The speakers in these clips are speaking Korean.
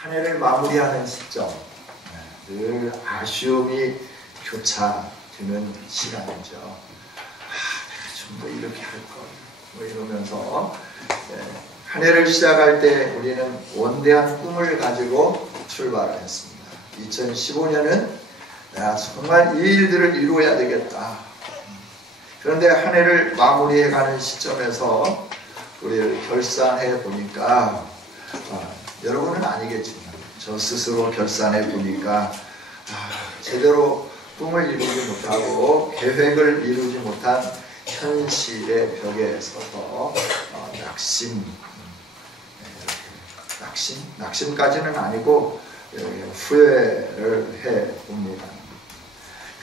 한 해를 마무리하는 시점, 늘 아쉬움이 교차되는 시간이죠. 내가 좀 더 이렇게 할 걸, 뭐 이러면서 한 해를 시작할 때 우리는 원대한 꿈을 가지고 출발을 했습니다. 2015년은 내가 정말 이 일들을 이루어야 되겠다. 그런데 한 해를 마무리해가는 시점에서 우리를 결산해 보니까 여러분은 아니겠지만 저 스스로 결산해 보니까 제대로 꿈을 이루지 못하고 계획을 이루지 못한 현실의 벽에 서서 낙심까지는 아니고 후회를 해 봅니다.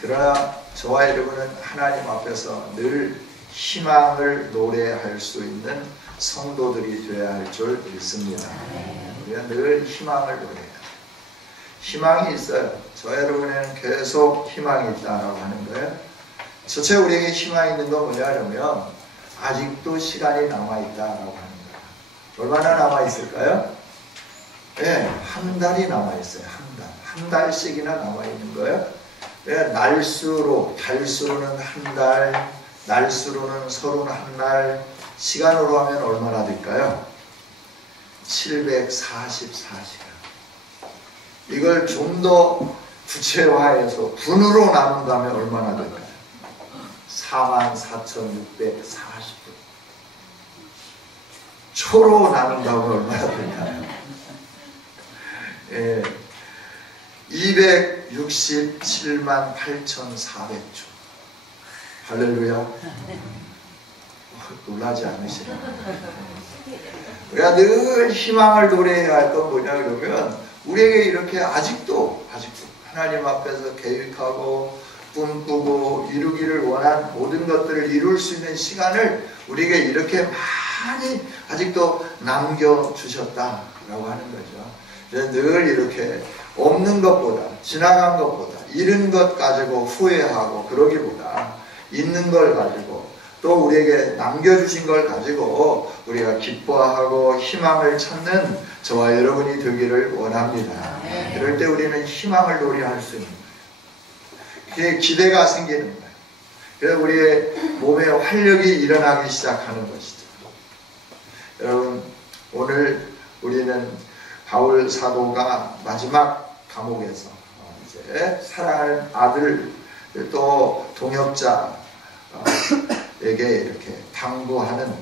그러나 저와 여러분은 하나님 앞에서 늘 희망을 노래할 수 있는 성도들이 되어야 할 줄 믿습니다. 우리가 늘 희망을 노래해요. 희망이 있어요. 저와 여러분에는 계속 희망이 있다라고 하는 거예요. 첫째 우리에게 희망이 있는 건 뭐냐면 아직도 시간이 남아있다라고 하는 거예요. 얼마나 남아있을까요? 네, 한 달이 남아있어요. 한 달씩이나 남아있는 거예요. 네, 달수로는 한 달, 날수로는 31날, 시간으로 하면 얼마나 될까요? 744시간. 이걸 좀 더 구체화해서 분으로 나눈다면 얼마나 될까요? 44,640분. 초로 나눈다면 얼마나 될까요? 267만 8,400초. 할렐루야. 놀라지 않으시나요? 우리가 늘 희망을 노래해야 할 건 뭐냐 그러면 우리에게 이렇게 아직도 하나님 앞에서 계획하고 꿈꾸고 이루기를 원한 모든 것들을 이룰 수 있는 시간을 우리에게 이렇게 많이 아직도 남겨주셨다라고 하는 거죠. 그래서 늘 이렇게 없는 것보다, 지나간 것보다, 잃은 것 가지고 후회하고 그러기보다 있는 걸 가지고 또 우리에게 남겨주신 걸 가지고 우리가 기뻐하고 희망을 찾는 저와 여러분이 되기를 원합니다. 그럴 때 우리는 희망을 노래할 수 있는 거예요. 그게 기대가 생기는 거예요. 그래서 우리의 몸에 활력이 일어나기 시작하는 것이죠. 여러분, 오늘 우리는 바울 사도가 마지막 감옥에서 이제 사랑하는 아들 또 동역자에게 이렇게 당부하는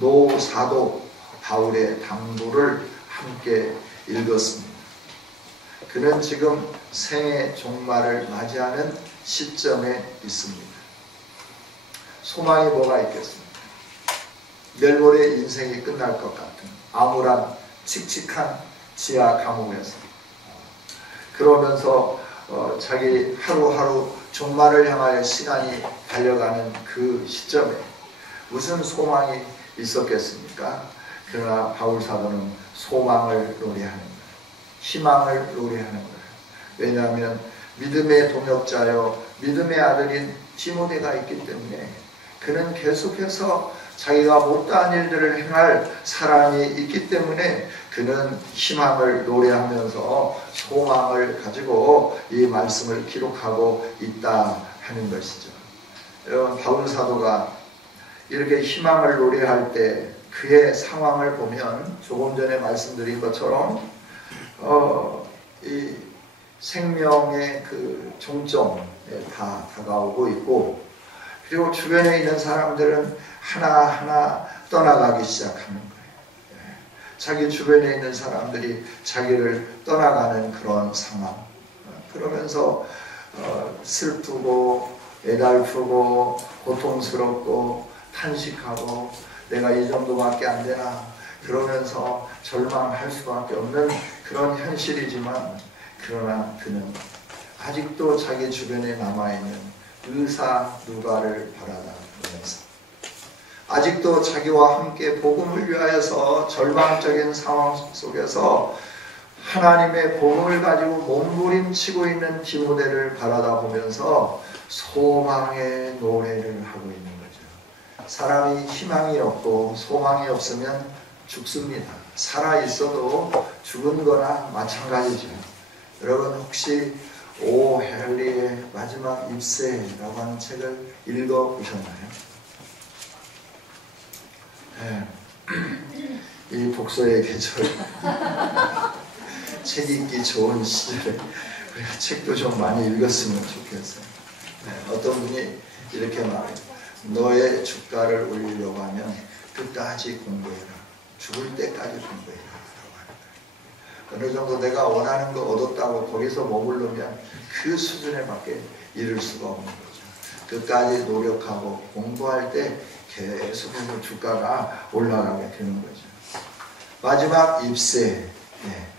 노사도 바울의 당부를 함께 읽었습니다. 그는 지금 생의 종말을 맞이하는 시점에 있습니다. 소망이 뭐가 있겠습니까? 내일 모레 인생이 끝날 것 같은 암울한 칙칙한 지하 감옥에서 그러면서 자기 하루하루 종말을 향하여 시간이 달려가는 그 시점에 무슨 소망이 있었겠습니까? 그러나 바울 사도는 소망을 노래하는 거예요. 희망을 노래하는 거예요. 왜냐하면 믿음의 동역자여 믿음의 아들인 디모데가 있기 때문에 그는 계속해서 자기가 못다한 일들을 행할 사람이 있기 때문에 그는 희망을 노래하면서 소망을 가지고 이 말씀을 기록하고 있다 하는 것이죠. 여러분, 바울 사도가 이렇게 희망을 노래할 때 그의 상황을 보면 조금 전에 말씀드린 것처럼 이 생명의 그 종점에 다 다가오고 있고 그리고 주변에 있는 사람들은 하나하나 떠나가기 시작하는 거예요. 자기 주변에 있는 사람들이 자기를 떠나가는 그런 상황. 그러면서 슬프고 애달프고 고통스럽고 탄식하고 내가 이 정도밖에 안 되나 그러면서 절망할 수밖에 없는 그런 현실이지만 그러나 그는 아직도 자기 주변에 남아있는 의사 누가를 바라보면서 아직도 자기와 함께 복음을 위하여서 절망적인 상황 속에서 하나님의 복음을 가지고 몸부림치고 있는 디모데를 바라다보면서 소망의 노래를 하고 있는 거죠. 사람이 희망이 없고 소망이 없으면 죽습니다. 살아있어도 죽은 거나 마찬가지죠. 여러분 혹시 오 헨리의 마지막 입새라고 하는 책을 읽어보셨나요? 네. 이 독서의 계절 책 읽기 좋은 시절에 우리가 책도 좀 많이 읽었으면 좋겠어요. 네. 어떤 분이 이렇게 말해요. 너의 주가를 올리려고 하면 끝까지 공부해라. 죽을 때까지 공부해라. 어느 정도 내가 원하는 거 얻었다고 거기서 머무르면 그 수준에 밖에 이를 수가 없는 거죠. 끝까지 노력하고 공부할 때 계속해서 주가가 올라가게 되는 거죠. 마지막 입새,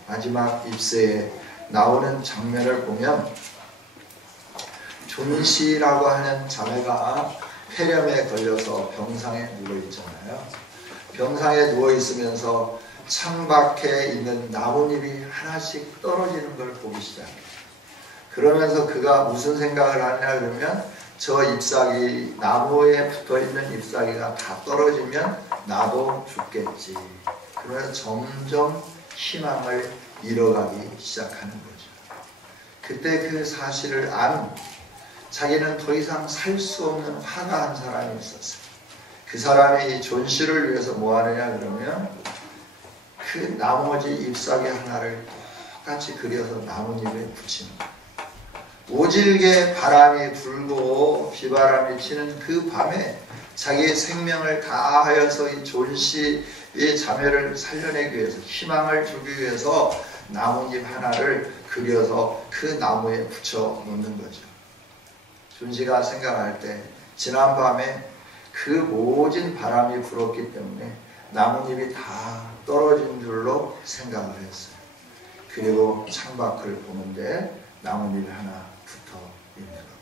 마지막 입새에 나오는 장면을 보면 존시라고 하는 자매가 폐렴에 걸려서 병상에 누워있잖아요. 병상에 누워있으면서 창밖에 있는 나뭇잎이 하나씩 떨어지는 걸 보기 시작해요. 그러면서 그가 무슨 생각을 하냐 그러면 저 잎사귀, 나무에 붙어있는 잎사귀가 다 떨어지면 나도 죽겠지. 그러면서 점점 희망을 잃어가기 시작하는 거죠. 그때 그 사실을 안 자기는 더 이상 살 수 없는 화가 한 사람이 있었어요. 그 사람이 존 씨를 위해서 뭐 하느냐 그러면 그 나머지 잎사귀 하나를 똑같이 그려서 나뭇잎에 붙이는 거예요. 오질게 바람이 불고 비바람이 치는 그 밤에 자기의 생명을 다하여서 이 존 씨의 자매를 살려내기 위해서 희망을 주기 위해서 나뭇잎 하나를 그려서 그 나무에 붙여 놓는 거죠. 존 씨가 생각할 때 지난밤에 그 모진 바람이 불었기 때문에 나뭇잎이 다 떨어진 줄로 생각을 했어요. 그리고 창밖을 보는데 나뭇잎이 하나 붙어 있는 겁니다.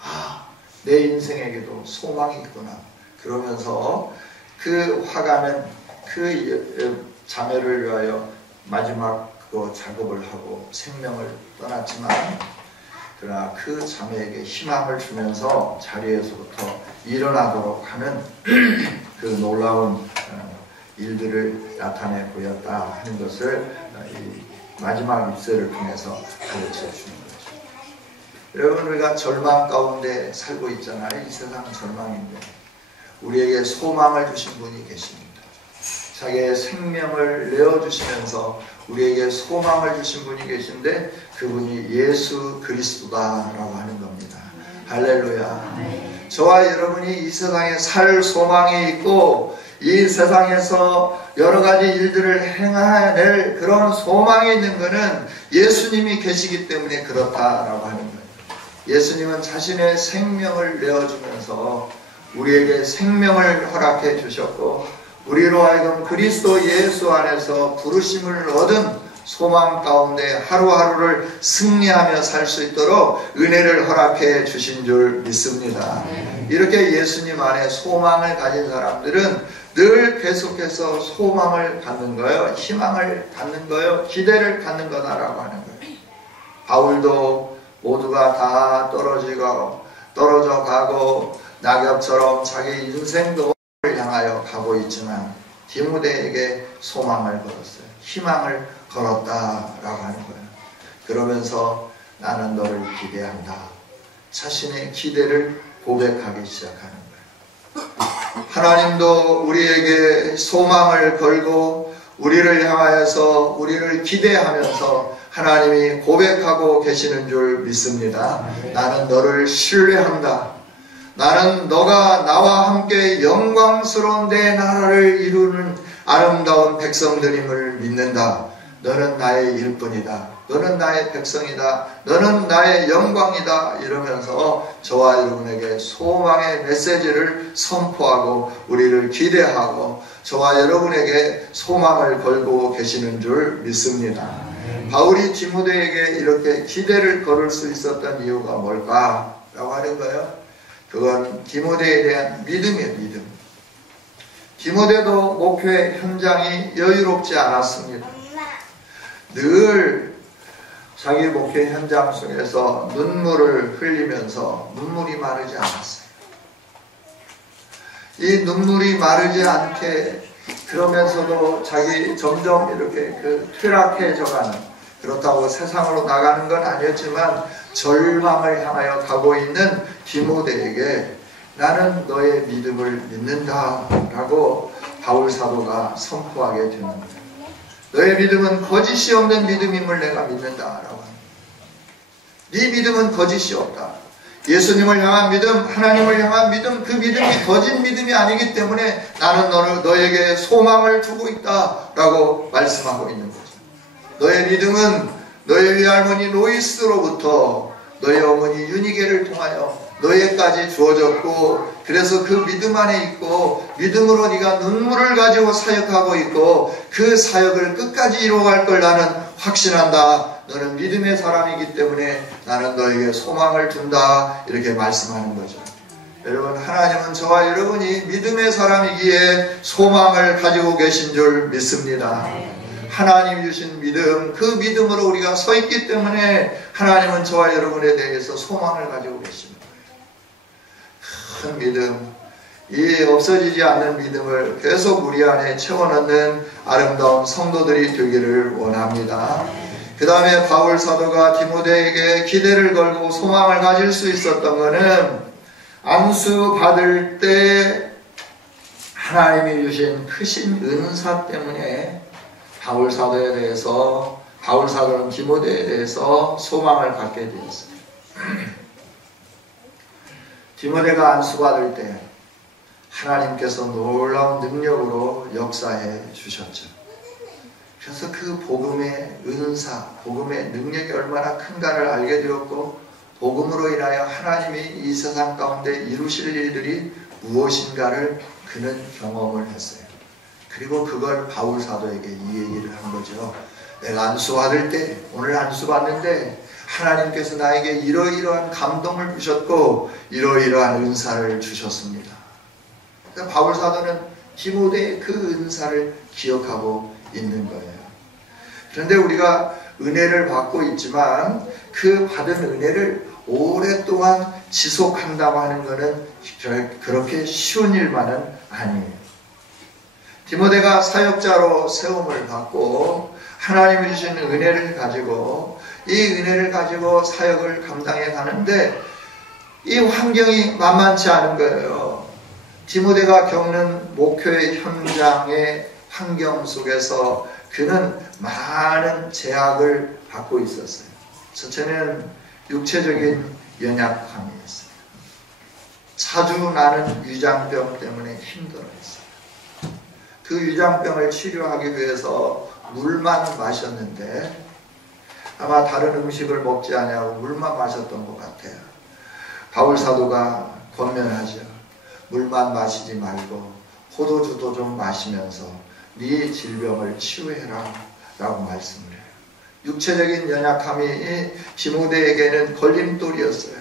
아, 내 인생에게도 소망이 있구나. 그러면서 그 화가는 그 자매를 위하여 마지막 그 작업을 하고 생명을 떠났지만 그러나 그 자매에게 희망을 주면서 자리에서부터 일어나도록 하는 그 놀라운 일들을 나타내 보였다 하는 것을 이 마지막 입새를 통해서 가르쳐 주는 거죠. 여러분 우리가 절망 가운데 살고 있잖아요. 이 세상은 절망인데 우리에게 소망을 주신 분이 계십니다. 자기의 생명을 내어주시면서 우리에게 소망을 주신 분이 계신데 그분이 예수 그리스도다라고 하는 겁니다. 할렐루야. 저와 여러분이 이 세상에 살 소망이 있고 이 세상에서 여러 가지 일들을 행해낼 그런 소망이 있는 것은 예수님이 계시기 때문에 그렇다라고 하는 거예요. 예수님은 자신의 생명을 내어주면서 우리에게 생명을 허락해 주셨고 우리로 하여금 그리스도 예수 안에서 부르심을 얻은 소망 가운데 하루하루를 승리하며 살 수 있도록 은혜를 허락해 주신 줄 믿습니다. 이렇게 예수님 안에 소망을 가진 사람들은 늘 계속해서 소망을 갖는 거예요. 희망을 갖는 거예요. 기대를 갖는 거다라고 하는 거예요. 바울도 모두가 다 떨어져 가고 낙엽처럼 자기 인생도 향하여 가고 있지만 디모데에게 소망을 걸었어요. 희망을 걸었다라고 하는 거예요. 그러면서 나는 너를 기대한다. 자신의 기대를 고백하기 시작하는 거예요. 하나님도 우리에게 소망을 걸고 우리를 향하여서 우리를 기대하면서 하나님이 고백하고 계시는 줄 믿습니다. 나는 너를 신뢰한다. 나는 너가 나와 함께 영광스러운 내 나라를 이루는 아름다운 백성들임을 믿는다. 너는 나의 일꾼이다. 너는 나의 백성이다. 너는 나의 영광이다. 이러면서 저와 여러분에게 소망의 메시지를 선포하고 우리를 기대하고 저와 여러분에게 소망을 걸고 계시는 줄 믿습니다. 바울이 디모데에게 이렇게 기대를 걸을 수 있었던 이유가 뭘까라고 하는 거예요. 그건 디모데에 대한 믿음이에요. 믿음. 디모데도 목회 현장이 여유롭지 않았습니다. 늘 자기 목회 현장 속에서 눈물을 흘리면서 눈물이 마르지 않았어요. 이 눈물이 마르지 않게 그러면서도 자기 점점 이렇게 퇴락해져가는, 그렇다고 세상으로 나가는 건 아니었지만 절망을 향하여 가고 있는 디모데에게 나는 너의 믿음을 믿는다 라고 바울 사도가 선포하게 되는 거예요. 너의 믿음은 거짓이 없는 믿음임을 내가 믿는다 라고 합니다. 네 믿음은 거짓이 없다. 예수님을 향한 믿음, 하나님을 향한 믿음, 그 믿음이 거짓 믿음이 아니기 때문에 나는 너에게 소망을 두고 있다 라고 말씀하고 있는 거죠. 너의 믿음은 너의 외할머니 로이스로부터 너의 어머니 유니게를 통하여 너에게까지 주어졌고, 그래서 그 믿음 안에 있고 믿음으로 네가 눈물을 가지고 사역하고 있고 그 사역을 끝까지 이루어갈 걸 나는 확신한다. 너는 믿음의 사람이기 때문에 나는 너에게 소망을 둔다. 이렇게 말씀하는 거죠. 여러분, 하나님은 저와 여러분이 믿음의 사람이기에 소망을 가지고 계신 줄 믿습니다. 하나님이 주신 믿음, 그 믿음으로 우리가 서 있기 때문에 하나님은 저와 여러분에 대해서 소망을 가지고 계십니다. 큰 믿음, 이 없어지지 않는 믿음을 계속 우리 안에 채워넣는 아름다운 성도들이 되기를 원합니다. 그 다음에 바울 사도가 디모데에게 기대를 걸고 소망을 가질 수 있었던 것은 안수 받을 때 하나님이 주신 크신 은사 때문에 바울 사도는 디모데에 대해서 소망을 갖게 되었어요. 디모데가 안수 받을 때 하나님께서 놀라운 능력으로 역사해 주셨죠. 그래서 그 복음의 은사, 복음의 능력이 얼마나 큰가를 알게 되었고, 복음으로 인하여 하나님이 이 세상 가운데 이루실 일들이 무엇인가를 그는 경험을 했어요. 그리고 그걸 바울 사도에게 이 얘기를 한 거죠. 내가 안수 받을 때, 오늘 안수 받는데 하나님께서 나에게 이러이러한 감동을 주셨고 이러이러한 은사를 주셨습니다. 바울 사도는 디모데의 그 은사를 기억하고 있는 거예요. 그런데 우리가 은혜를 받고 있지만 그 받은 은혜를 오랫동안 지속한다고 하는 것은 그렇게 쉬운 일만은 아니에요. 디모데가 사역자로 세움을 받고 하나님이 주신 은혜를 가지고 이 은혜를 가지고 사역을 감당해 가는데 이 환경이 만만치 않은 거예요. 디모데가 겪는 목회의 현장의 환경 속에서 그는 많은 제약을 받고 있었어요. 첫째는 육체적인 연약함이었어요. 자주 나는 위장병 때문에 힘들어했어요. 그 위장병을 치료하기 위해서 물만 마셨는데 아마 다른 음식을 먹지 않냐고 물만 마셨던 것 같아요. 바울 사도가 권면하죠. 물만 마시지 말고 포도주도 좀 마시면서 네 질병을 치유해라 라고 말씀을 해요. 육체적인 연약함이 디모데에게는 걸림돌이었어요.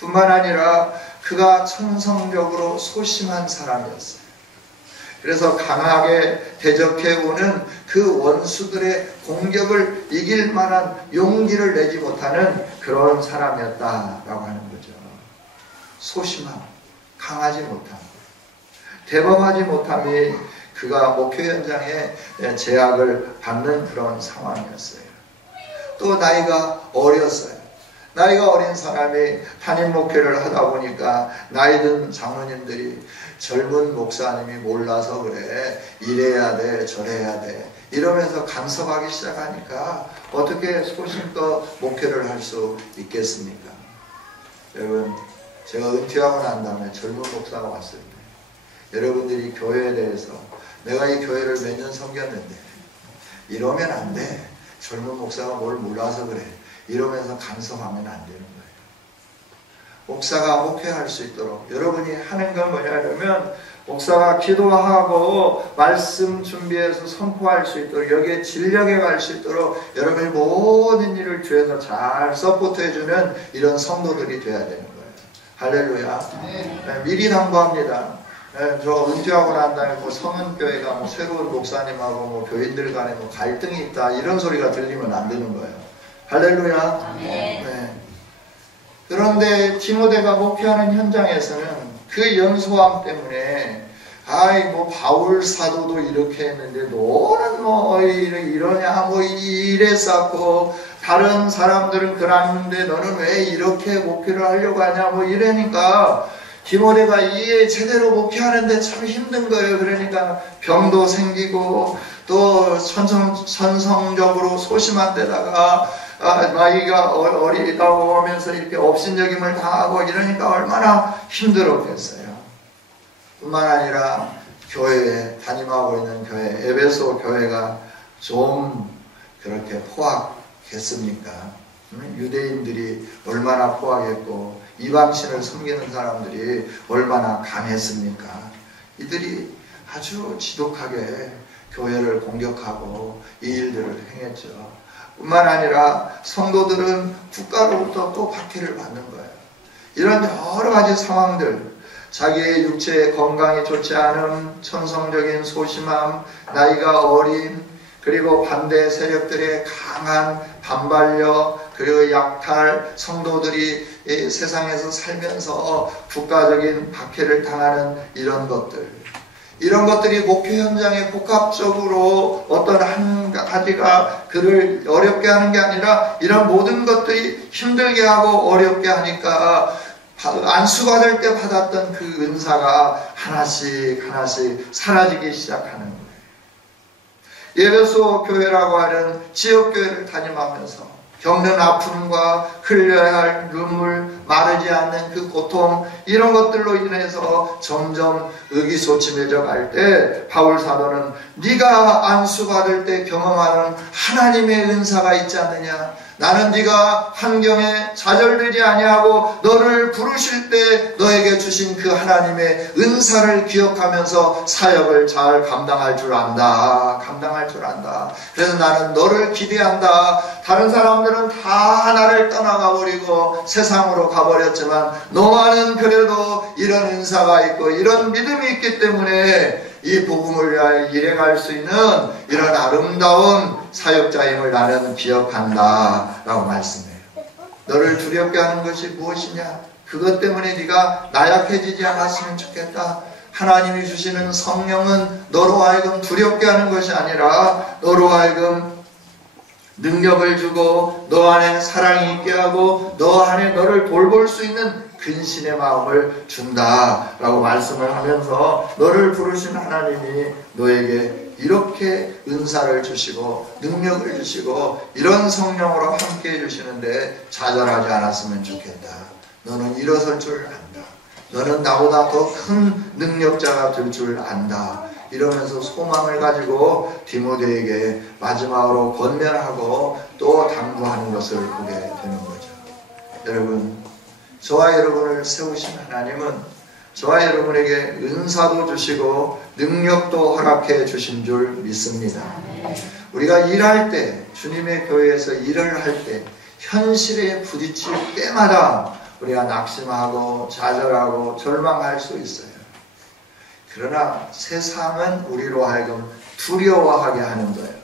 뿐만 아니라 그가 천성적으로 소심한 사람이었어요. 그래서 강하게 대적해오는 그 원수들의 공격을 이길 만한 용기를 내지 못하는 그런 사람이었다라고 하는 거죠. 소심함, 강하지 못함, 대범하지 못함이 그가 목회 현장에 제약을 받는 그런 상황이었어요. 또 나이가 어렸어요. 나이가 어린 사람이 담임 목회를 하다 보니까 나이 든 장로님들이 젊은 목사님이 몰라서 그래, 이래야 돼, 저래야 돼 이러면서 간섭하기 시작하니까 어떻게 소심껏 목회를 할 수 있겠습니까? 여러분, 제가 은퇴하고 난 다음에 젊은 목사가 왔을 때 여러분들이 교회에 대해서 내가 이 교회를 몇 년 섬겼는데 이러면 안 돼, 젊은 목사가 뭘 몰라서 그래 이러면서 간섭하면 안 되는 거예요. 목사가 목회할 수 있도록 여러분이 하는 건 뭐냐면 목사가 기도하고 말씀 준비해서 선포할 수 있도록 여기에 진력해 갈 수 있도록 여러분이 모든 일을 주에서 잘 서포트해주는 이런 성도들이 돼야 되는 거예요. 할렐루야. 네, 미리 당부합니다. 네, 저 은퇴하고 난 다음에 뭐 성은교회가 뭐 새로운 목사님하고 뭐 교인들 간에 뭐 갈등이 있다 이런 소리가 들리면 안 되는 거예요. 할렐루야. 네. 그런데 디모데가 목회하는 현장에서는 그 연소함 때문에 아이 뭐 바울 사도도 이렇게 했는데 너는 뭐 이러냐 뭐 이랬었고 다른 사람들은 그랬는데 너는 왜 이렇게 목회를 하려고 하냐 뭐 이러니까 디모데가 이해 제대로 목회하는데 참 힘든 거예요. 그러니까 병도 생기고 또 선성적으로 소심한 데다가 나이가 어리다고 하면서 이렇게 업신여김을 당하고 이러니까 얼마나 힘들었겠어요. 뿐만 아니라 교회에 담임하고 있는 교회 에베소 교회가 좀 그렇게 포악했습니까? 유대인들이 얼마나 포악했고 이방신을 섬기는 사람들이 얼마나 강했습니까? 이들이 아주 지독하게 교회를 공격하고 이 일들을 행했죠. 뿐만 아니라 성도들은 국가로부터 또 박해를 받는 거예요. 이런 여러 가지 상황들, 자기의 육체의 건강이 좋지 않음, 천성적인 소심함, 나이가 어린, 그리고 반대 세력들의 강한 반발력, 그리고 약탈, 성도들이 세상에서 살면서 국가적인 박해를 당하는 이런 것들이 목회 현장에 복합적으로 어떤 한 가지가 그를 어렵게 하는 게 아니라 이런 모든 것들이 힘들게 하고 어렵게 하니까 안수받을 때 받았던 그 은사가 하나씩 사라지기 시작하는 거예요. 에베소 교회라고 하는 지역교회를 다ним하면서 겪는 아픔과 흘려야 할 눈물, 마르지 않는 그 고통, 이런 것들로 인해서 점점 의기소침해져 갈 때 바울 사도는 네가 안수받을 때 경험하는 하나님의 은사가 있지 않느냐? 나는 네가 환경에 좌절되지 아니하고 너를 부르실 때 너에게 주신 그 하나님의 은사를 기억하면서 사역을 잘 감당할 줄 안다. 그래서 나는 너를 기대한다. 다른 사람들은 다 나를 떠나가 버리고 세상으로 가버렸지만 너만은 그래도 이런 은사가 있고 이런 믿음이 있기 때문에 이 복음을 위하여 일해갈 수 있는 이런 아름다운 사역자임을 나는 기억한다 라고 말씀해요. 너를 두렵게 하는 것이 무엇이냐? 그것 때문에 네가 나약해지지 않았으면 좋겠다. 하나님이 주시는 성령은 너로 하여금 두렵게 하는 것이 아니라 너로 하여금 능력을 주고 너 안에 사랑이 있게 하고 너 안에 너를 돌볼 수 있는 근신의 마음을 준다라고 말씀을 하면서 너를 부르신 하나님이 너에게 이렇게 은사를 주시고 능력을 주시고 이런 성령으로 함께 해주시는데 좌절하지 않았으면 좋겠다. 너는 일어설 줄 안다. 너는 나보다 더 큰 능력자가 될 줄 안다. 이러면서 소망을 가지고 디모데에게 마지막으로 권면하고 또 당부하는 것을 보게 되는 거죠. 여러분, 저와 여러분을 세우신 하나님은 저와 여러분에게 은사도 주시고 능력도 허락해 주신 줄 믿습니다. 우리가 일할 때, 주님의 교회에서 일을 할 때 현실에 부딪힐 때마다 우리가 낙심하고 좌절하고 절망할 수 있어요. 그러나 세상은 우리로 하여금 두려워하게 하는 거예요.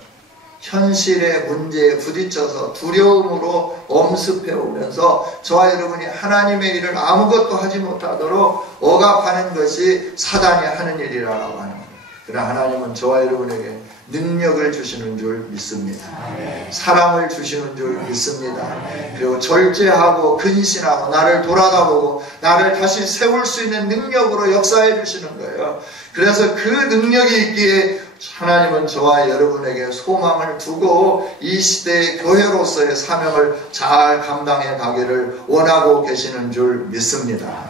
현실의 문제에 부딪혀서 두려움으로 엄습해 오면서 저와 여러분이 하나님의 일을 아무것도 하지 못하도록 억압하는 것이 사단이 하는 일이라고 하는 거예요. 그러나 하나님은 저와 여러분에게 능력을 주시는 줄 믿습니다. 사랑을 주시는 줄 믿습니다. 그리고 절제하고 근신하고 나를 돌아다보고 나를 다시 세울 수 있는 능력으로 역사해 주시는 거예요. 그래서 그 능력이 있기에 하나님은 저와 여러분에게 소망을 두고 이 시대의 교회로서의 사명을 잘 감당해 가기를 원하고 계시는 줄 믿습니다.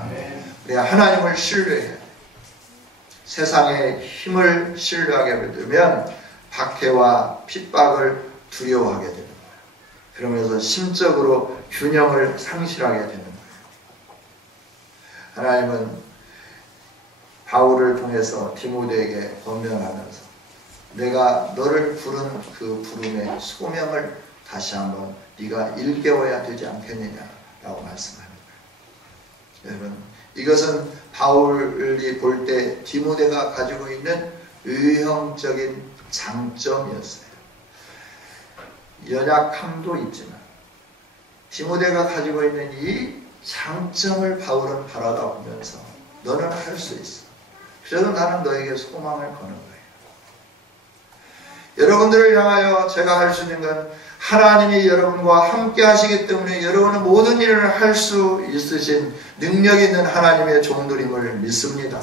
우리가 하나님을 신뢰해요. 세상의 힘을 신뢰하게 되면 박해와 핍박을 두려워하게 되는 거예요. 그러면서 심적으로 균형을 상실하게 되는 거예요. 하나님은 바울을 통해서 디모데에게 권면하면서 내가 너를 부른 그 부름의 소명을 다시 한번 네가 일깨워야 되지 않겠느냐라고 말씀합니다. 여러분, 이것은 바울이 볼 때 디모데가 가지고 있는 유형적인 장점이었어요. 연약함도 있지만 디모데가 가지고 있는 이 장점을 바울은 바라다 보면서 너는 할 수 있어. 그래도 나는 너에게 소망을 거는 거예요. 여러분들을 향하여 제가 할 수 있는 건 하나님이 여러분과 함께 하시기 때문에 여러분은 모든 일을 할 수 있으신 능력 있는 하나님의 종들임을 믿습니다.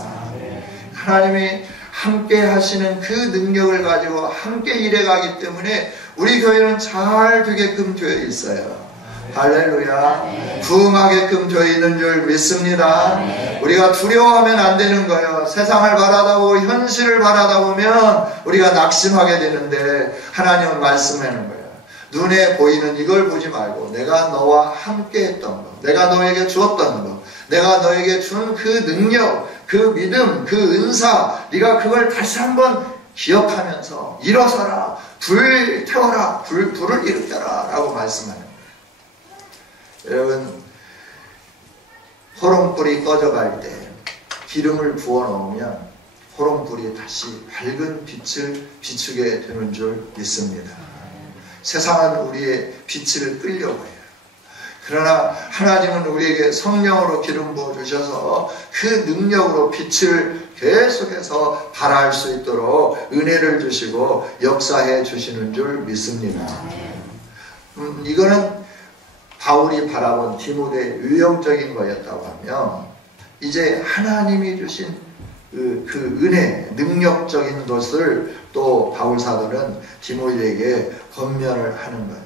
하나님이 함께 하시는 그 능력을 가지고 함께 일해가기 때문에 우리 교회는 잘 되게끔 되어 있어요. 할렐루야. 부흥하게끔 되어 있는 줄 믿습니다. 우리가 두려워하면 안 되는 거예요. 세상을 바라다 보고 현실을 바라다 보면 우리가 낙심하게 되는데 하나님은 말씀하는 거예요. 눈에 보이는 이걸 보지 말고 내가 너와 함께 했던 거, 내가 너에게 주었던 거, 내가 너에게 준 그 능력, 그 믿음, 그 은사, 네가 그걸 다시 한번 기억하면서 일어서라, 불 태워라, 불을 일으켜라 라고 말씀하는 거예요. 여러분, 호롱불이 꺼져갈 때 기름을 부어 놓으면 호롱불이 다시 밝은 빛을 비추게 되는 줄 믿습니다. 세상은 우리의 빛을 끌려고 해요. 그러나 하나님은 우리에게 성령으로 기름 부어 주셔서 그 능력으로 빛을 계속해서 발할 수 있도록 은혜를 주시고 역사해 주시는 줄 믿습니다. 이거는 바울이 바라본 디모데의 유형적인 거였다고 하면 이제 하나님이 주신 그 은혜, 능력적인 것을 또 바울 사도는 디모데에게 권면을 하는 거예요.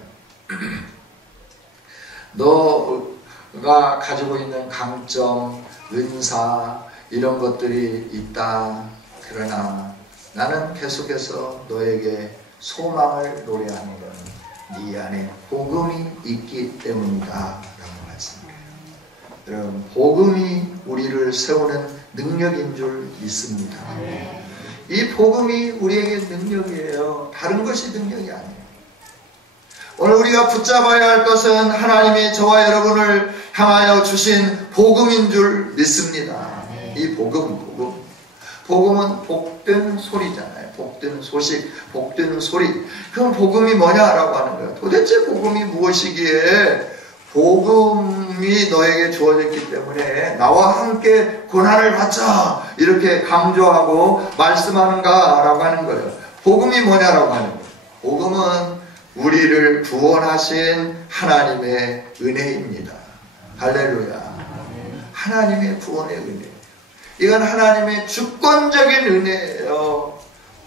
너가 가지고 있는 강점, 은사 이런 것들이 있다. 그러나 나는 계속해서 너에게 소망을 노래하는 건 네 안에 복음이 있기 때문이다 라고 말씀해요. 여러분, 복음이 우리를 세우는 능력인 줄 믿습니다. 이 복음이 우리에게 능력이에요. 다른 것이 능력이 아니에요. 오늘 우리가 붙잡아야 할 것은 하나님이 저와 여러분을 향하여 주신 복음인 줄 믿습니다. 이 복음은 복된 소리잖아요. 복된 소식, 복된 소리. 그럼 복음이 뭐냐라고 하는 거예요. 도대체 복음이 무엇이기에 복음이 너에게 주어졌기 때문에 나와 함께 고난을 받자 이렇게 강조하고 말씀하는가라고 하는 거예요. 복음이 뭐냐라고 하는 거예요. 복음은 우리를 구원하신 하나님의 은혜입니다. 할렐루야. 하나님의 구원의 은혜. 이건 하나님의 주권적인 은혜예요.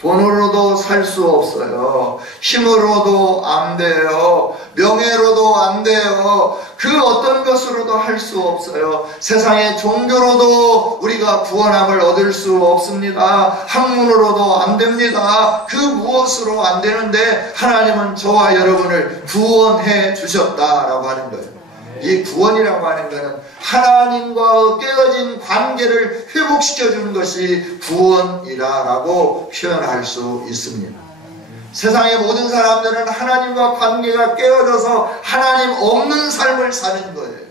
돈으로도 살 수 없어요. 힘으로도 안 돼요. 명예로도 안 돼요. 그 어떤 것으로도 할 수 없어요. 세상의 종교로도 우리가 구원함을 얻을 수 없습니다. 학문으로도 안 됩니다. 그 무엇으로 안 되는데 하나님은 저와 여러분을 구원해 주셨다라고 하는 거예요. 이 구원이라고 하는 것은 하나님과 깨어진 관계를 회복시켜주는 것이 구원이라고 표현할 수 있습니다. 세상의 모든 사람들은 하나님과 관계가 깨어져서 하나님 없는 삶을 사는 거예요.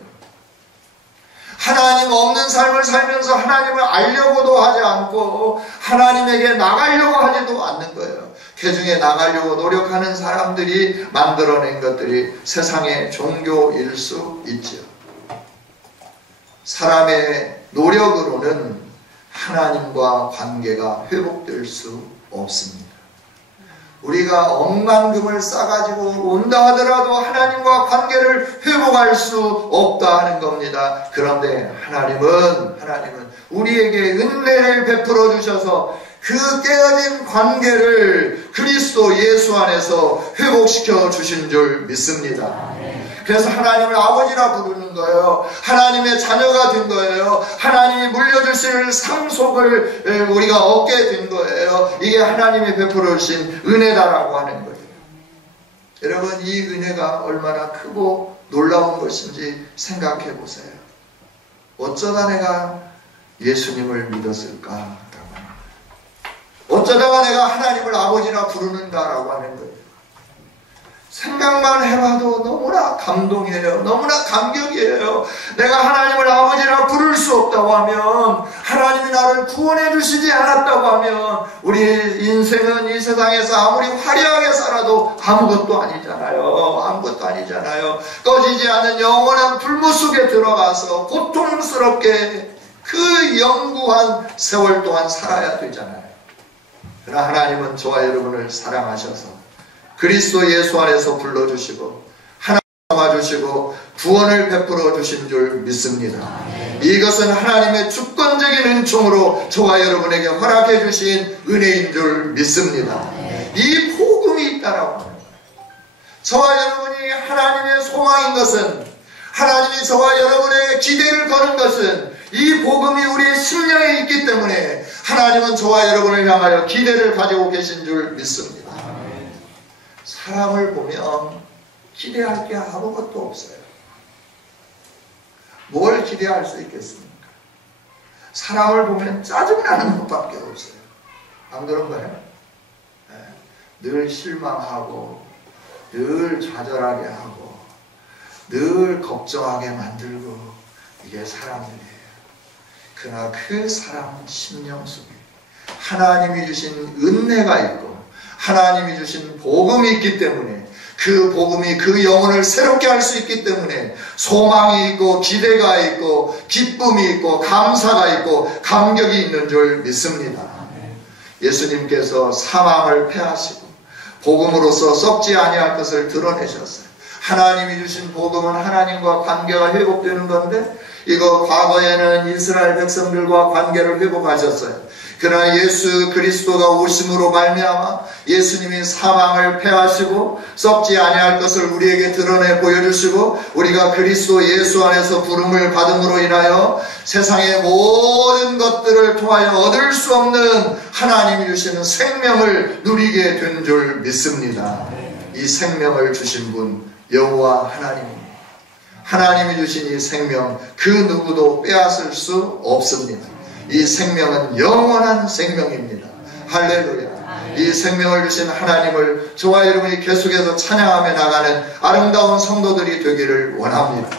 하나님 없는 삶을 살면서 하나님을 알려고도 하지 않고 하나님에게 나가려고 하지도 않는 거예요. 그 중에 나가려고 노력하는 사람들이 만들어낸 것들이 세상의 종교일 수 있죠. 사람의 노력으로는 하나님과 관계가 회복될 수 없습니다. 우리가 억만금을 싸가지고 온다 하더라도 하나님과 관계를 회복할 수 없다 하는 겁니다. 그런데 하나님은 우리에게 은혜를 베풀어 주셔서 그 깨어진 관계를 그리스도 예수 안에서 회복시켜 주신 줄 믿습니다. 그래서 하나님을 아버지라 부르는 거예요. 하나님의 자녀가 된 거예요. 하나님이 물려주실 상속을 우리가 얻게 된 거예요. 이게 하나님이 베풀어 주신 은혜다라고 하는 거예요. 여러분, 이 은혜가 얼마나 크고 놀라운 것인지 생각해 보세요. 어쩌다 내가 예수님을 믿었을까? 어쩌다가 내가 하나님을 아버지라 부르는가라고 하는 거예요. 생각만 해봐도 너무나 감동이에요. 너무나 감격이에요. 내가 하나님을 아버지라 부를 수 없다고 하면, 하나님이 나를 구원해 주시지 않았다고 하면 우리 인생은 이 세상에서 아무리 화려하게 살아도 아무것도 아니잖아요. 아무것도 아니잖아요. 꺼지지 않는 영원한 불못 속에 들어가서 고통스럽게 그 그 영구한 세월 동안 살아야 되잖아요. 그러나 하나님은 저와 여러분을 사랑하셔서 그리스도 예수 안에서 불러주시고 하나님 삼아주시고 구원을 베풀어 주신 줄 믿습니다. 이것은 하나님의 주권적인 은총으로 저와 여러분에게 허락해 주신 은혜인 줄 믿습니다. 이 복음이 있다라고 하는 거예요. 저와 여러분이 하나님의 소망인 것은, 하나님이 저와 여러분에게 기대를 거는 것은 이 복음이 우리의 심령에 있기 때문에 하나님은 저와 여러분을 향하여 기대를 가지고 계신 줄 믿습니다. 사람을 보면 기대할 게 아무것도 없어요. 뭘 기대할 수 있겠습니까? 사람을 보면 짜증나는 것밖에 없어요. 안 그런가요? 늘 실망하고 늘 좌절하게 하고 늘 걱정하게 만들고, 이게 사람들이에요. 그러나 그 사람 심령 속에 하나님이 주신 은혜가 있고 하나님이 주신 복음이 있기 때문에, 그 복음이 그 영혼을 새롭게 할 수 있기 때문에 소망이 있고 기대가 있고 기쁨이 있고 감사가 있고 감격이 있는 줄 믿습니다. 예수님께서 사망을 패하시고 복음으로서 썩지 아니할 것을 드러내셨어요. 하나님이 주신 복음은 하나님과 관계가 회복되는 건데, 이거 과거에는 이스라엘 백성들과 관계를 회복하셨어요. 그러나 예수 그리스도가 오심으로 말미암아 예수님이 사망을 패하시고 썩지 아니할 것을 우리에게 드러내 보여주시고, 우리가 그리스도 예수 안에서 부름을 받음으로 인하여 세상의 모든 것들을 통하여 얻을 수 없는 하나님이 주시는 생명을 누리게 된 줄 믿습니다. 이 생명을 주신 분 여호와 하나님입니다. 하나님이 주신 이 생명, 그 누구도 빼앗을 수 없습니다. 이 생명은 영원한 생명입니다. 할렐루야. 이 생명을 주신 하나님을 저와 여러분이 계속해서 찬양하며 나가는 아름다운 성도들이 되기를 원합니다.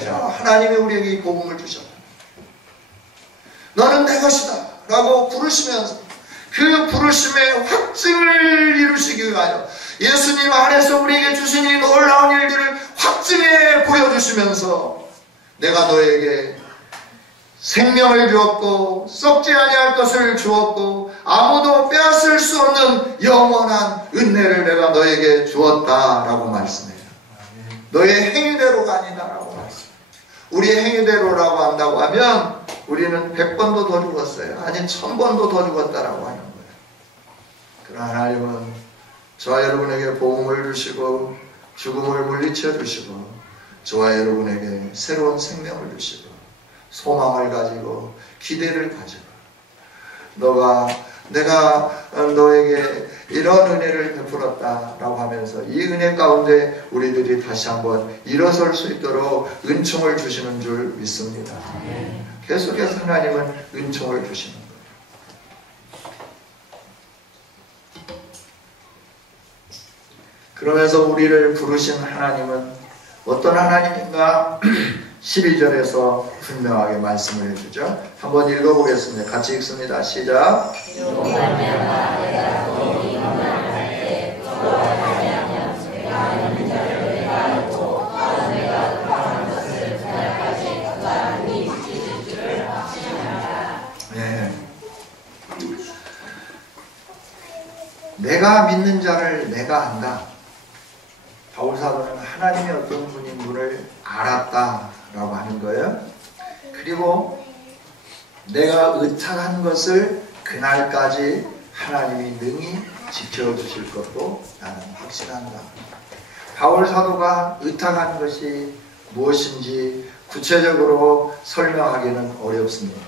자, 하나님이 우리에게 이 복음을 주셨다. 너는 내 것이다 라고 부르시면서 그 부르심의 확증을 이루시기 위하여 예수님 안에서 우리에게 주신 이 놀라운 일들을 확증해 보여주시면서, 내가 너에게 생명을 주었고 썩지 아니할 것을 주었고 아무도 빼앗을 수 없는 영원한 은혜를 내가 너에게 주었다라고 말씀해요. 너의 행위대로가 아니다라고 말씀해요. 우리의 행위대로라고 한다고 하면 우리는 100번도 더 죽었어요. 아니 1000번도 더 죽었다라고 하는 거예요. 그러나 하나님은 저와 여러분에게 복음을 주시고 죽음을 물리쳐 주시고 저와 여러분에게 새로운 생명을 주시고 소망을 가지고 기대를 가지고, 내가 너에게 이런 은혜를 베풀었다라고 하면서 이 은혜 가운데 우리들이 다시 한번 일어설 수 있도록 은총을 주시는 줄 믿습니다. 계속해서 하나님은 은총을 주시는 거예요. 그러면서 우리를 부르신 하나님은 어떤 하나님인가 12절에서 분명하게 말씀을 해주죠. 한번 읽어보겠습니다. 같이 읽습니다. 시작. 네. 내가 믿는 자를 내가 안다. 바울사도는 하나님이 어떤 분인 분을 알았다라고 하는 거예요. 그리고 내가 의탁한 것을 그날까지 하나님이 능히 지켜주실 것도 나는 확신한다. 바울사도가 의탁한 것이 무엇인지 구체적으로 설명하기는 어렵습니다.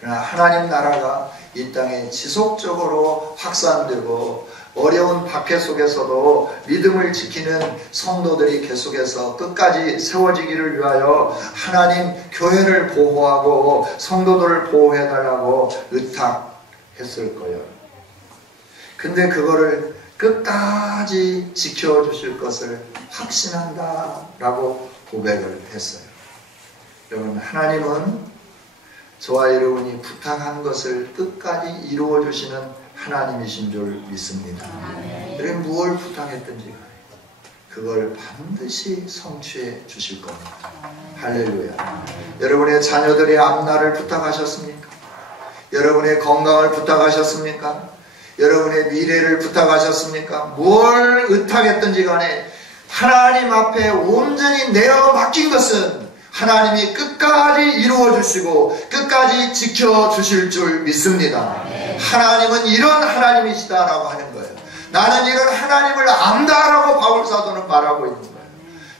그러나 하나님 나라가 이 땅에 지속적으로 확산되고 어려운 박해 속에서도 믿음을 지키는 성도들이 계속해서 끝까지 세워지기를 위하여 하나님 교회를 보호하고 성도들을 보호해달라고 의탁했을 거예요. 근데 그거를 끝까지 지켜주실 것을 확신한다 라고 고백을 했어요. 여러분, 하나님은 저와 여러분이 부탁한 것을 끝까지 이루어주시는 하나님이신 줄 믿습니다. 여러분, 무엇을 부탁했든지 그 그걸 반드시 성취해 주실 겁니다. 할렐루야. 여러분의 자녀들의 앞날을 부탁하셨습니까? 여러분의 건강을 부탁하셨습니까? 여러분의 미래를 부탁하셨습니까? 뭘 의탁했든지 간에 하나님 앞에 온전히 내어 맡긴 것은 하나님이 끝까지 이루어 주시고 끝까지 지켜 주실 줄 믿습니다. 하나님은 이런 하나님이시다라고 하는 거예요. 나는 이런 하나님을 안다라고 바울사도는 말하고 있는 거예요.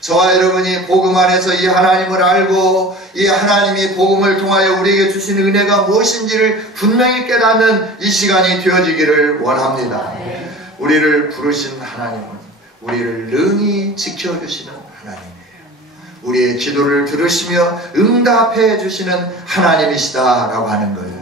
저와 여러분이 복음 안에서 이 하나님을 알고 이 하나님이 복음을 통하여 우리에게 주신 은혜가 무엇인지를 분명히 깨닫는 이 시간이 되어지기를 원합니다. 우리를 부르신 하나님은 우리를 능히 지켜주시는 하나님이에요. 우리의 기도를 들으시며 응답해 주시는 하나님이시다라고 하는 거예요.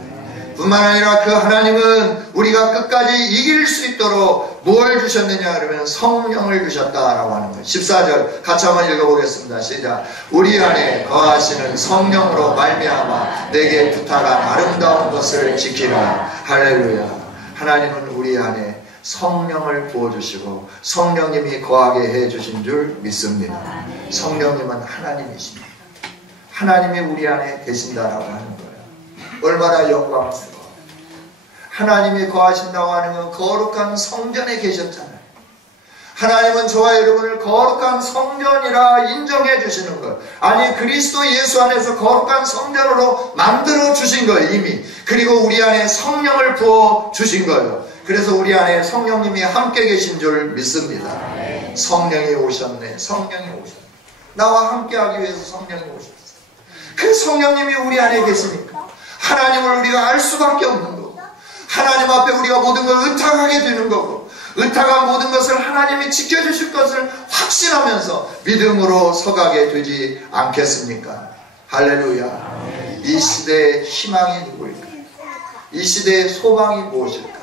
뿐만 아니라 그 하나님은 우리가 끝까지 이길 수 있도록 뭘 주셨느냐 그러면 성령을 주셨다라고 하는 거예요. 14절 같이 한번 읽어보겠습니다. 시작. 우리 안에 거하시는 성령으로 말미암아 내게 부탁한 아름다운 것을 지키라. 할렐루야. 하나님은 우리 안에 성령을 부어주시고 성령님이 거하게 해주신 줄 믿습니다. 성령님은 하나님이십니다. 하나님이 우리 안에 계신다라고 하는 거예요. 얼마나 영광스러워. 하나님이 거하신다고 하는 건 거룩한 성전에 계셨잖아요. 하나님은 저와 여러분을 거룩한 성전이라 인정해 주시는 것. 아니 그리스도 예수 안에서 거룩한 성전으로 만들어 주신 거예요 이미. 그리고 우리 안에 성령을 부어 주신 거예요. 그래서 우리 안에 성령님이 함께 계신 줄 믿습니다. 성령이 오셨네. 성령이 오셨네. 나와 함께 하기 위해서 성령이 오셨어요. 그 성령님이 우리 안에 계시니까 하나님을 우리가 알 수밖에 없는 거고 하나님 앞에 우리가 모든 걸 의탁하게 되는 거고 의탁한 모든 것을 하나님이 지켜주실 것을 확신하면서 믿음으로 서가게 되지 않겠습니까? 할렐루야. 이 시대의 희망이 누구일까? 이 시대의 소망이 무엇일까?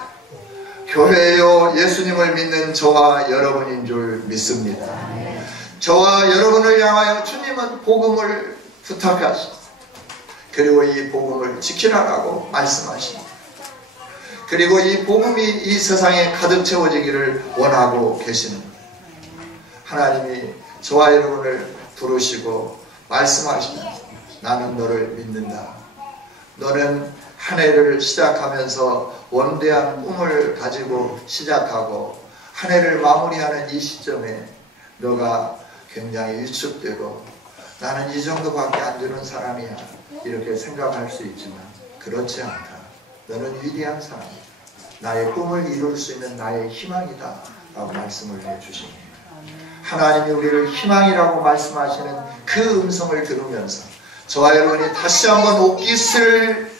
교회요 예수님을 믿는 저와 여러분인 줄 믿습니다. 저와 여러분을 향하여 주님은 복음을 부탁하셨습니다. 그리고 이 복음을 지키라라고 말씀하십니다. 그리고 이 복음이 이 세상에 가득 채워지기를 원하고 계시는 거예요. 하나님이 저와 여러분을 부르시고 말씀하시면서 나는 너를 믿는다. 너는 한 해를 시작하면서 원대한 꿈을 가지고 시작하고 한 해를 마무리하는 이 시점에 너가 굉장히 위축되고 나는 이 정도밖에 안 주는 사람이야 이렇게 생각할 수 있지만 그렇지 않다. 너는 위대한 사람이다. 나의 꿈을 이룰 수 있는 나의 희망이다 라고 말씀을 해주십니다. 하나님이 우리를 희망이라고 말씀하시는 그 음성을 들으면서 저와 여러분이 다시 한번 옷깃을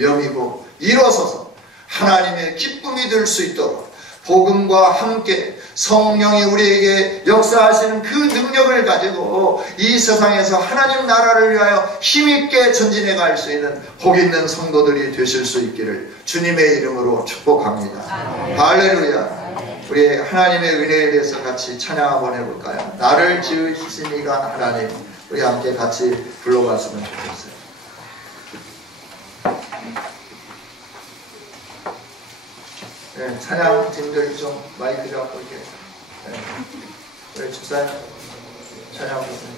여미고 일어서서 하나님의 기쁨이 될 수 있도록 복음과 함께 성령이 우리에게 역사하시는 그 능력을 가지고 이 세상에서 하나님 나라를 위하여 힘있게 전진해 갈 수 있는 복 있는 성도들이 되실 수 있기를 주님의 이름으로 축복합니다. 할렐루야. 우리 하나님의 은혜에 대해서 같이 찬양 한번 해볼까요? 나를 지으신 이가 하나님. 우리 함께 같이 불러봤으면 좋겠어요. 네, 찬양팀들 좀 마이크 잡고 이렇게. 네. 우리 집사님 찬양 부르세요.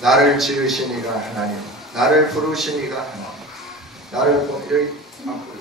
나를 지으신 이가 하나님, 나를 부르신 이가 하나님, 나를 여기 안고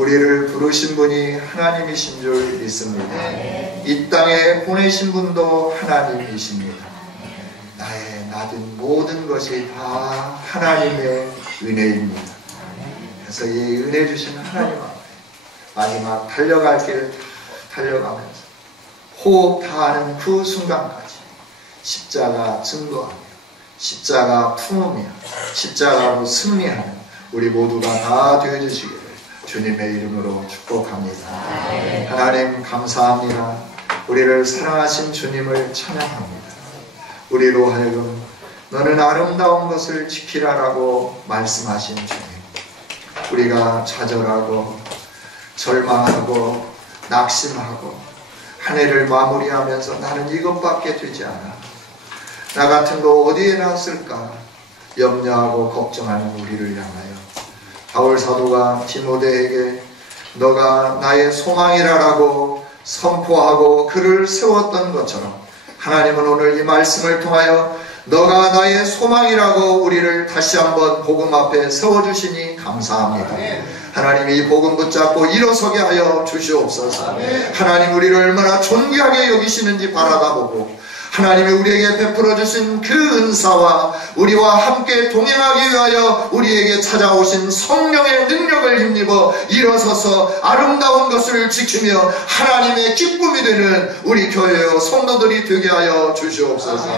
우리를 부르신 분이 하나님이신 줄 믿습니다. 이 땅에 보내신 분도 하나님이십니다. 나의 낮은 모든 것이 다 하나님의 은혜입니다. 그래서 이 은혜 주신 하나님 앞에 마지막 달려갈 길을 다 달려가면서 호흡 다하는 그 순간까지 십자가 증거하며 십자가 품으며 십자가로 승리하는 우리 모두가 다 되어주시기를 주님의 이름으로 축복합니다. 하나님 감사합니다. 우리를 사랑하신 주님을 찬양합니다. 우리로 하여금 너는 아름다운 것을 지키라라고 말씀하신 주님, 우리가 좌절하고 절망하고 낙심하고 한 해를 마무리하면서 나는 이것밖에 되지 않아, 나 같은 거 어디에 놨을까 염려하고 걱정하는 우리를 향하여 바울 사도가 디모데에게 너가 나의 소망이라라고 선포하고 그를 세웠던 것처럼 하나님은 오늘 이 말씀을 통하여 너가 나의 소망이라고 우리를 다시 한번 복음 앞에 세워주시니 감사합니다. 하나님 이 복음 붙잡고 일어서게 하여 주시옵소서. 하나님 우리를 얼마나 존귀하게 여기시는지 바라다보고 하나님이 우리에게 베풀어 주신 그 은사와 우리와 함께 동행하기 위하여 우리에게 찾아오신 성령의 능력을 힘입어 일어서서 아름다운 것을 지키며 하나님의 기쁨이 되는 우리 교회의 성도들이 되게 하여 주시옵소서.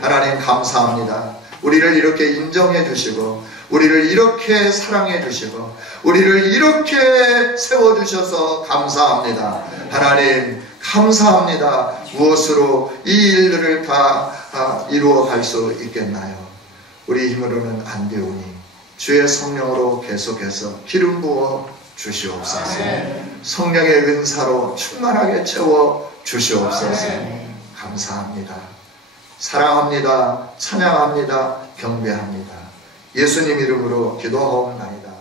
하나님 감사합니다. 우리를 이렇게 인정해 주시고 우리를 이렇게 사랑해 주시고 우리를 이렇게 세워주셔서 감사합니다. 하나님 감사합니다. 무엇으로 이 일들을 다 이루어 갈 수 있겠나요? 우리 힘으로는 안 되오니 주의 성령으로 계속해서 기름 부어 주시옵소서. 성령의 은사로 충만하게 채워 주시옵소서. 감사합니다. 사랑합니다. 찬양합니다. 경배합니다. 예수님 이름으로 기도하옵나이다.